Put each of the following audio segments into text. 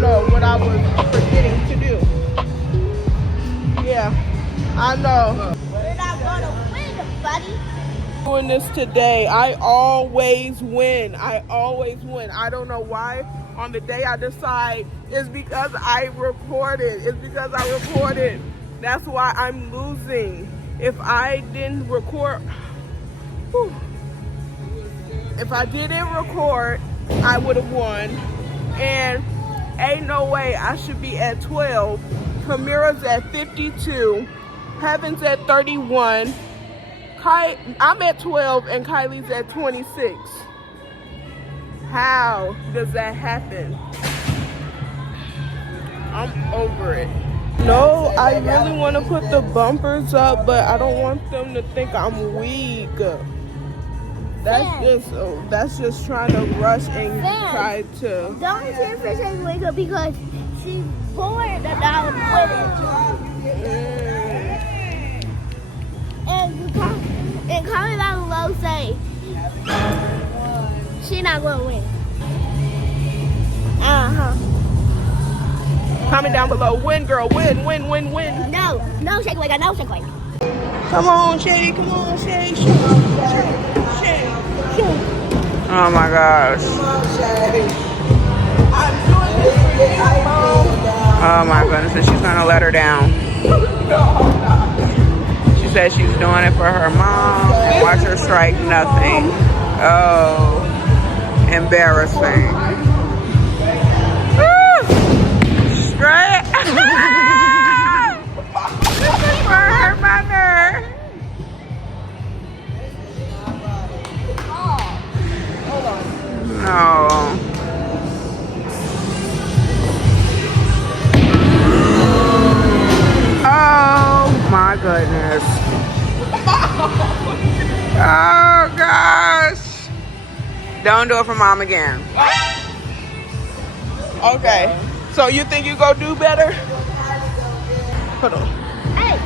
don't know what I was forgetting to do. Yeah, I know. We're not gonna win, buddy. Doing this today. I always win. I always win. I don't know why. On the day I decide, it's because I recorded. It's because I recorded. That's why I'm losing. If I didn't record, whew, if I didn't record, I would have won. And ain't no way I should be at 12. Kamira's at 52. Heaven's at 31. I'm at 12 and Kylie's at 26. How does that happen? I'm over it. No, I really want to put the bumpers up, but I don't want them to think I'm weak. That's just trying to rush and try to. Don't cheer for saying wake up because she's bored about winning. And comment down below say she not gonna win. Comment down below. Win, girl. Win, win, win, win. No shake weight. No shake weight. Come on, Shay. Come on, Shay. Shay. Oh my gosh. Come on, Shay. I'm doing this for you, Mom. Oh my goodness, and she's gonna let her down. She said she's doing it for her mom. Watch her strike nothing. Oh, embarrassing. Straight. This is for her mother. No. Oh my goodness. Oh gosh. Don't do it for mom again. Okay. So you think you go do better? Hold on. Hey.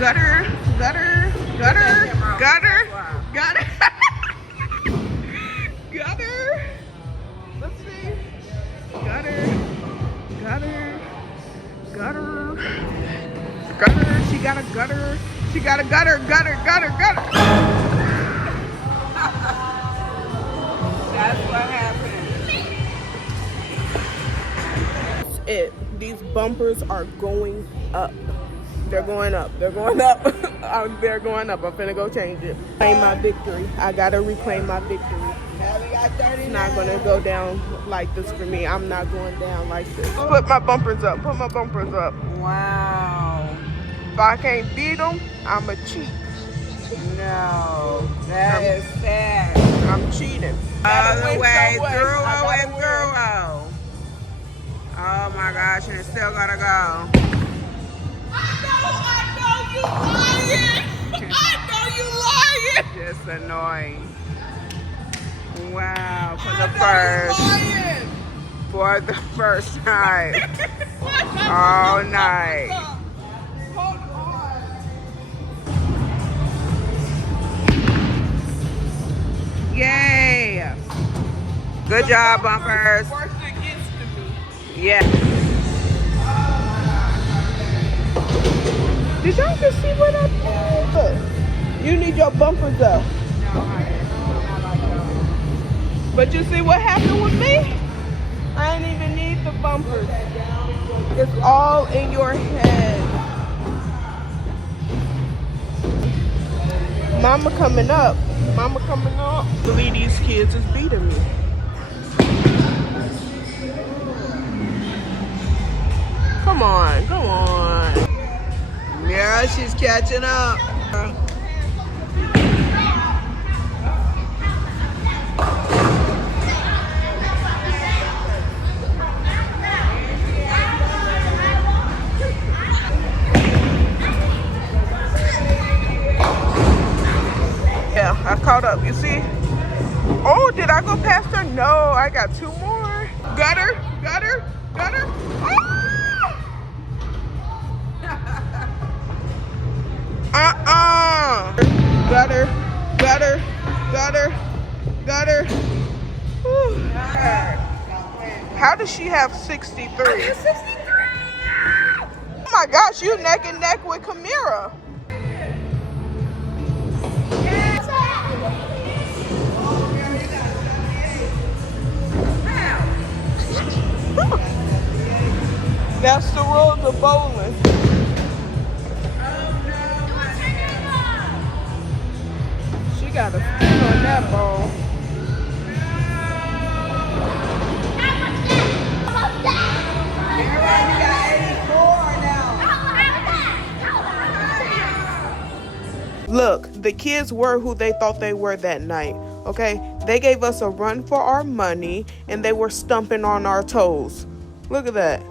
Gutter, gutter, gutter, gutter, gutter, gutter. Let's see. Gutter, gutter, gutter, gutter. She got a gutter. She got a gutter, gutter, gutter, gutter. That's what happened. That's it. These bumpers are going up. They're going up. They're going up. They're going up. I'm finna go change it. Reclaim my victory. I gotta reclaim my victory. It's not gonna go down like this for me. I'm not going down like this. Put my bumpers up. Put my bumpers up. Wow. If I can't beat them, I'm a cheat. No, that is sad. I'm cheating. All the way through and through. Oh my gosh, and it's still gotta go. I know you lying. I know you lying. Just annoying. Wow, for the first time all night. Hold on. Yay! Good job, bumpers. Worked against me. Yeah. Did y'all just see what I did? You need your bumpers up. No, I didn't. But you see what happened with me? I didn't even need the bumpers. It's all in your head. Mama coming up. Mama coming up. I believe these kids is beating me. Come on, come on. Yeah, she's catching up. Yeah, I caught up. You see? Oh, did I go past her? No, I got two more. Gutter, gutter, gutter. Ah! Gutter, gutter, How does she have 63? I have 63. Oh my gosh, you neck and neck with Kamira. That's the rules of bowling. She got a spin on that ball. Look, the kids were who they thought they were that night, okay? They gave us a run for our money, and they were stumping on our toes. Look at that.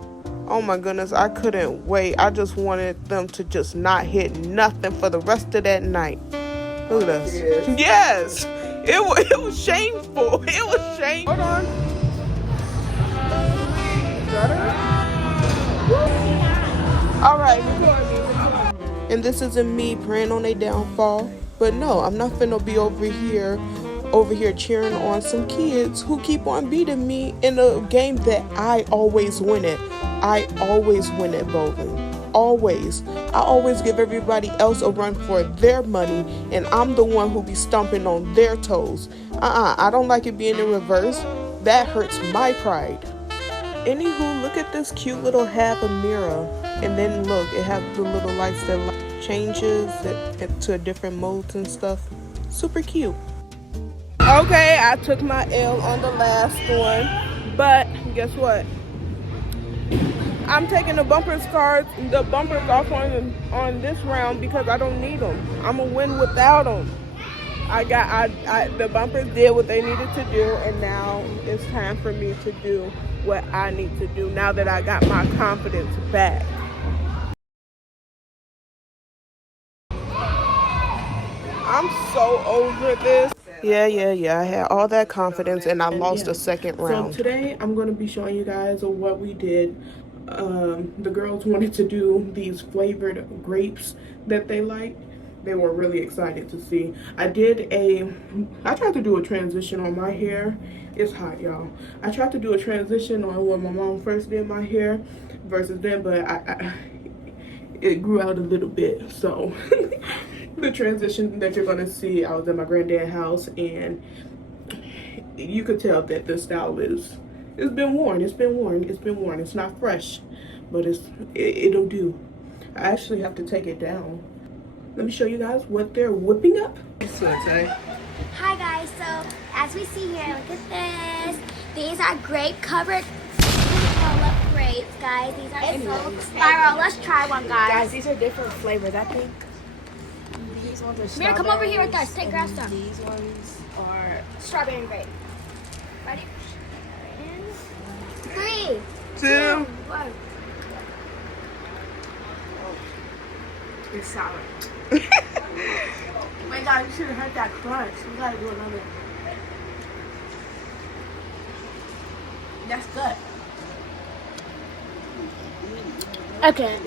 Oh my goodness, I couldn't wait. I just wanted them to just not hit nothing for the rest of that night. Look at us. Yes. It was shameful. It was shameful. Hold on. All right. And this isn't me praying on a downfall. But no, I'm not finna be over here cheering on some kids who keep on beating me in a game that I always win at. I always win at bowling. Always. I always give everybody else a run for their money, and I'm the one who be stomping on their toes. I don't like it being in reverse. That hurts my pride. Anywho, look at this cute little half a mirror. And then look, it has the little lights that changes it to different modes and stuff. Super cute. Okay, I took my L on the last one, but guess what? I'm taking the bumpers off on this round because I don't need them. I'm gonna win without them. The bumpers did what they needed to do, and now it's time for me to do what I need to do now that I got my confidence back. I'm so over this. Yeah. I had all that confidence and I lost the second round. So today I'm going to be showing you guys what we did. The girls wanted to do these flavored grapes that they liked. They were really excited to see. I tried to do a transition on my hair. It's hot, y'all. I tried to do a transition on when my mom first did my hair versus then, but it grew out a little bit. So the transition that you're gonna see, I was at my granddad's house, and you could tell that the style it's been worn. It's not fresh, but it'll do. I actually have to take it down. Let me show you guys what they're whipping up. Hi guys, so as we see here, look at this. These are grape covered roll-up grapes, guys. These are so spiral. Let's try one, guys. Guys, these are different flavors. I think these ones are strawberry. Mira, come over here with us. Take grab some. These ones are Strawberry and grape. Ready? In 3, 2, 1. it's sour. Oh my God, you should have heard that crunch. We gotta do another. That's good. Okay.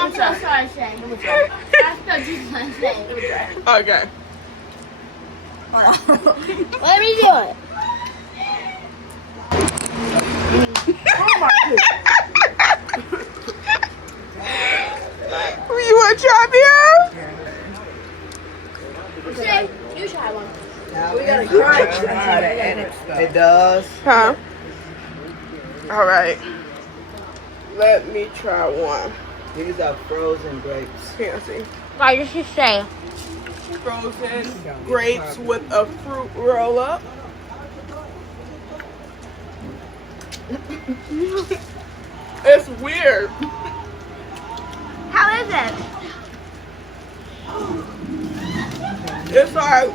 I'm so sorry, Shane. I spilled juice on Shane. Okay. Let me do it. Oh my goodness. You want to try, Mira? Shane, you try one. We gotta crunch. It does. Huh? All right. Let me try one. These are frozen grapes. Here, see. Why did she say? Frozen grapes with a fruit roll up. It's weird. How is it? It's like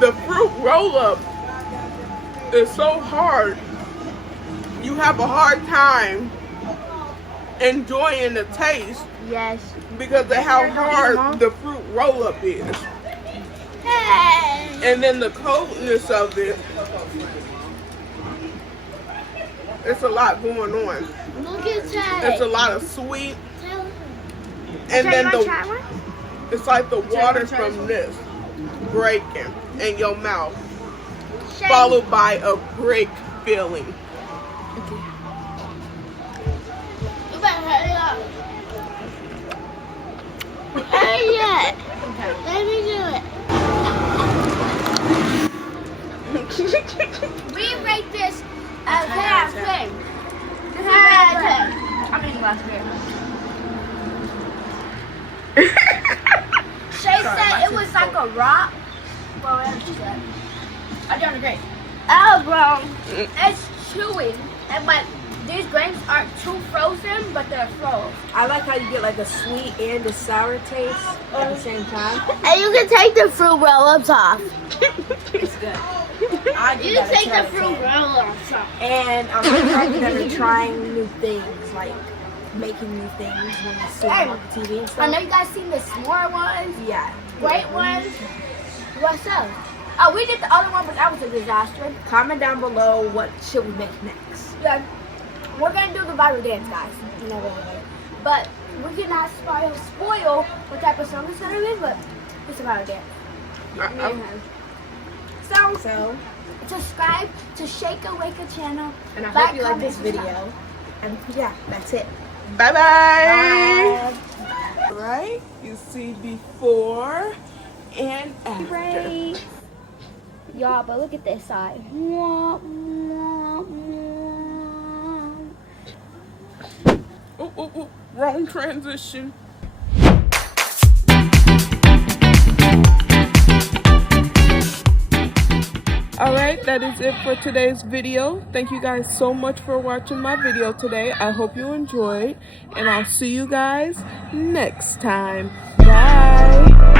the fruit roll up is so hard. You have a hard time enjoying the taste Yes. because of how hard the fruit roll up is. Hey. And then the coldness of it. It's a lot going on. Look at that. It's a lot of sweet. And then it's like the water from this breaking in your mouth. followed by a break feeling. You better hurry up. Hurry up. Let me do it. We rate this as 10 out of 10. 10 out of 10. I'm eating last beer. Shay said it was like a rock. Well, whatever she said. I'm doing great. Oh, bro. It's chewy. And but these grapes aren't too frozen, but they're frozen. I like how you get like a sweet and a sour taste at the same time. And you can take the fruit roll-ups off. It's good. I give You that a take 10 the out of 10. fruit roll-ups off. And I'm really happy that they're trying new things, like making new things when you see them on TV and I stuff. know you guys seen the s'more ones, Yeah. great ones. What's up? Oh, we did the other one, but that was a disaster. Comment down below what should we make next. Yeah, we're gonna do the viral dance, guys. You know what? But we cannot spoil what type of song it's gonna be, but it's a viral dance. So subscribe to Shake a Wake a channel. And I Like, hope you like this comment, video. And yeah, that's it. Bye bye. Bye. Right? You see before and after. Right. Y'all, but look at this side. Oh, wrong transition. Alright, that is it for today's video. Thank you guys so much for watching my video today. I hope you enjoyed, and I'll see you guys next time. Bye.